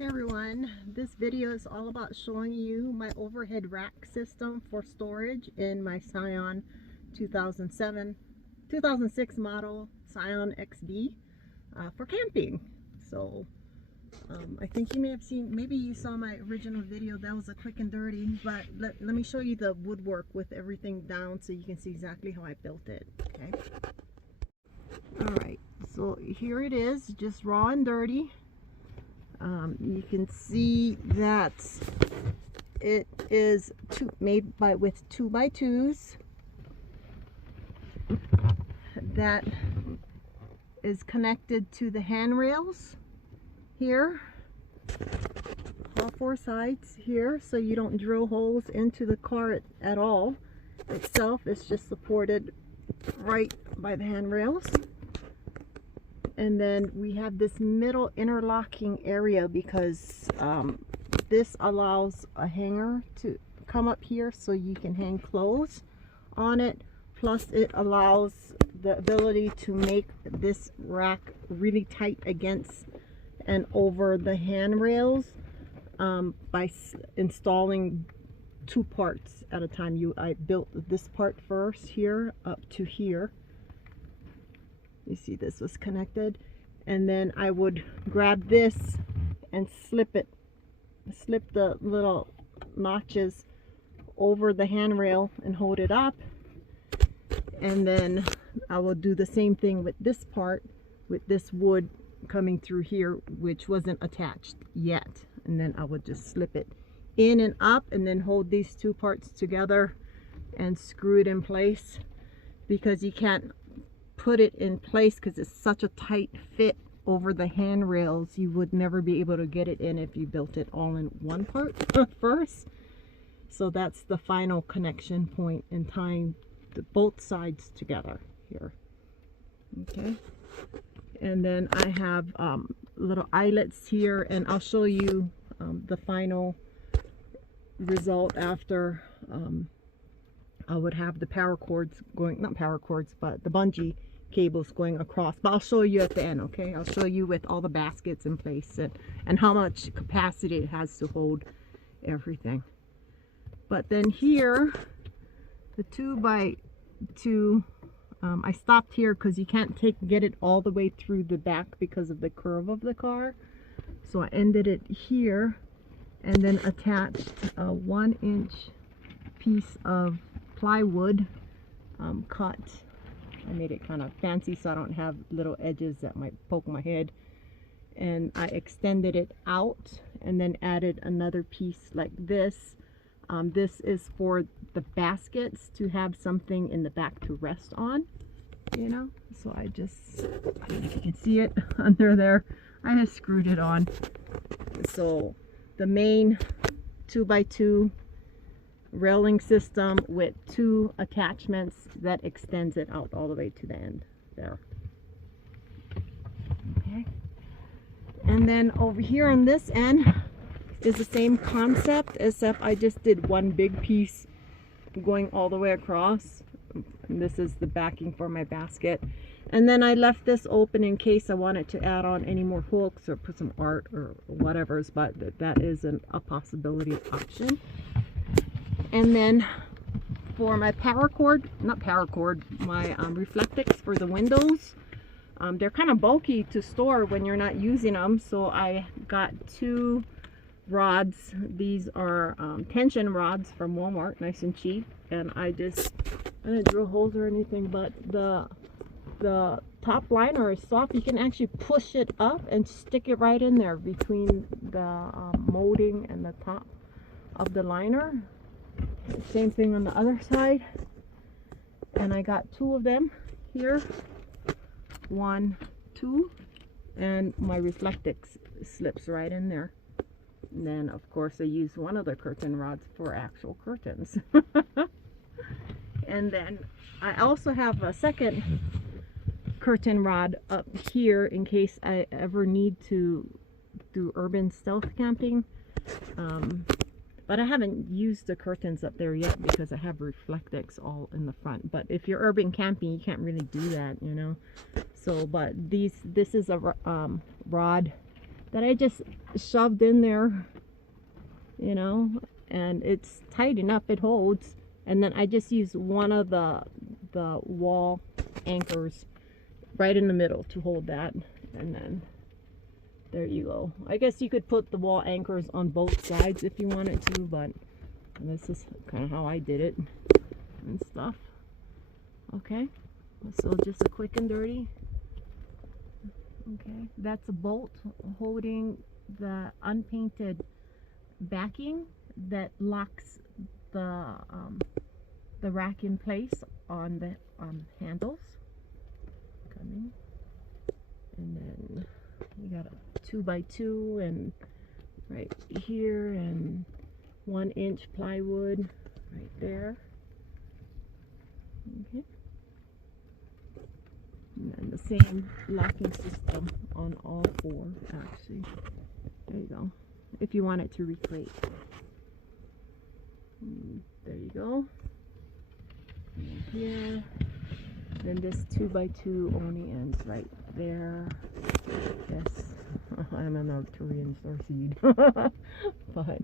Hey everyone, this video is all about showing you my overhead rack system for storage in my Scion 2006 model Scion Xb for camping. So I think you may have seen, maybe you saw my original video. That was a quick and dirty, but let me show you the woodwork with everything down so you can see exactly how I built it. Okay. Alright, so here it is, just raw and dirty. You can see that it is made with 2x2s. That is connected to the handrails here, all four sides here, so you don't drill holes into the car at all. Itself is just supported right by the handrails. And then we have this middle interlocking area because this allows a hanger to come up here so you can hang clothes on it. Plus it allows the ability to make this rack really tight against and over the handrails by installing two parts at a time. I built this part first here up to here. You see this was connected, and then I would grab this and slip the little notches over the handrail and hold it up, and then I will do the same thing with this part, with this wood coming through here which wasn't attached yet, and then I would just slip it in and up and then hold these two parts together and screw it in place, because you can't put it in place because it's such a tight fit over the handrails. You would never be able to get it in if you built it all in one part first. So that's the final connection point in tying both sides together here. Okay, and then I have little eyelets here, and I'll show you the final result after I would have the power cords going, not power cords, but the bungee cables going across. But I'll show you at the end. Okay, I'll show you with all the baskets in place and how much capacity it has to hold everything. But then here, the 2x2, I stopped here because you can't get it all the way through the back because of the curve of the car. So I ended it here and then attached a 1-inch piece of plywood cut. I made it kind of fancy so I don't have little edges that might poke my head, and I extended it out and then added another piece like this. This is for the baskets, to have something in the back to rest on, you know. So I don't know if you can see it under there, I just screwed it on. So the main 2x2 railing system with two attachments that extends it out all the way to the end there. Okay, and then over here on this end is the same concept, except I just did one big piece going all the way across, and this is the backing for my basket. And then I left this open in case I wanted to add on any more hooks or put some art or whatever's, but that is a possibility option. And then for my my Reflectix for the windows, they're kind of bulky to store when you're not using them, so I got two rods. These are tension rods from Walmart, nice and cheap, and I didn't drill holes or anything, but the top liner is soft. You can actually push it up and stick it right in there between the molding and the top of the liner. Same thing on the other side, and I got two of them here, 1, 2, and my Reflectix slips right in there. And then of course I use one of the curtain rods for actual curtains. And then I also have a second curtain rod up here in case I ever need to do urban stealth camping. But I haven't used the curtains up there yet because I have Reflectix all in the front. But if you're urban camping, you can't really do that, you know. So, but this is a rod that I just shoved in there, you know, and it's tight enough, it holds. And then I just use one of the wall anchors right in the middle to hold that, and then there you go. I guess you could put the wall anchors on both sides if you wanted to, but this is kind of how I did it and stuff. Okay, so just a quick and dirty. Okay, that's a bolt holding the unpainted backing that locks the rack in place on the handles. Coming, and then we got a 2x2 and right here, and 1-inch plywood right there. Okay, and then the same locking system on all four, actually. There you go, if you want it to recreate. There you go. Here, then this 2x2 only ends right there. Yes, I'm an Arcturian starseed. But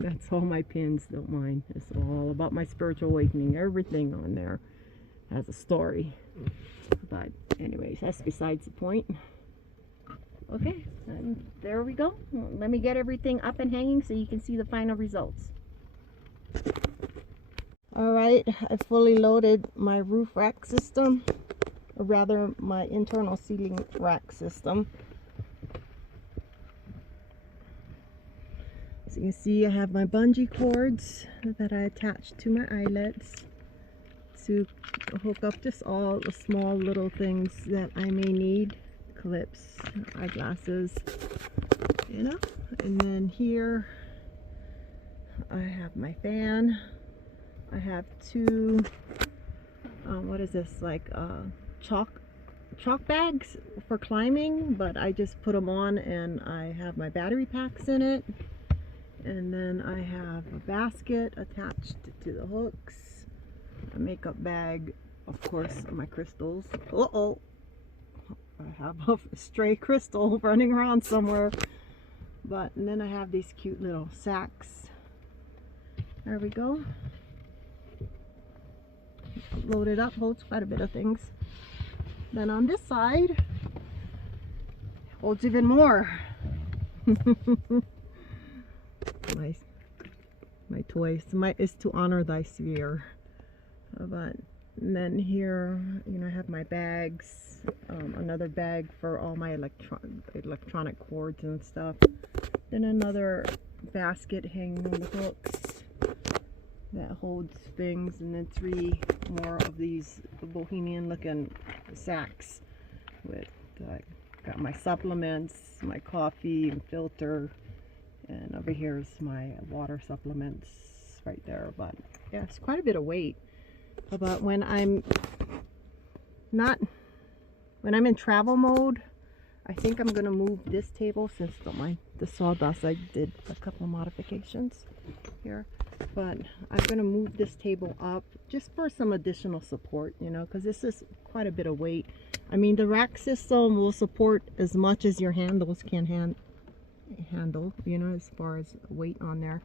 that's all my pins, don't mind. It's all about my spiritual awakening. Everything on there has a story. But anyways, that's besides the point. Okay, and there we go. Let me get everything up and hanging so you can see the final results. Alright, I fully loaded my roof rack system, or rather my internal ceiling rack system. So you can see I have my bungee cords that I attached to my eyelets to hook up just all the small little things that I may need. Clips, eyeglasses, you know. And then here I have my fan. I have two, what is this, like chalk bags for climbing, but I just put them on, and I have my battery packs in it. And then I have a basket attached to the hooks, a makeup bag, of course, my crystals. Uh-oh, I have a stray crystal running around somewhere. But, and then I have these cute little sacks. There we go. Loaded up, holds quite a bit of things. Then on this side, holds even more. my toys. Is to honor thy sphere. But and then here, you know, I have my bags. Another bag for all my electronic cords and stuff. Then another basket hanging on the hooks that holds things, and then 3 more of these bohemian looking sacks with got my supplements, my coffee and filter, and over here is my water supplements right there. But yeah, it's quite a bit of weight. But when I'm in travel mode, I think I'm gonna move this table, since don't mind the sawdust. I did a couple of modifications here, but I'm gonna move this table up just for some additional support, you know, because this is quite a bit of weight. I mean, the rack system will support as much as your handles can handle, you know, as far as weight on there.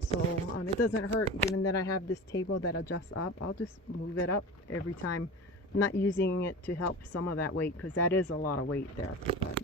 So it doesn't hurt, given that I have this table that adjusts up. I'll just move it up every time. I'm not using it to help some of that weight, because that is a lot of weight there. But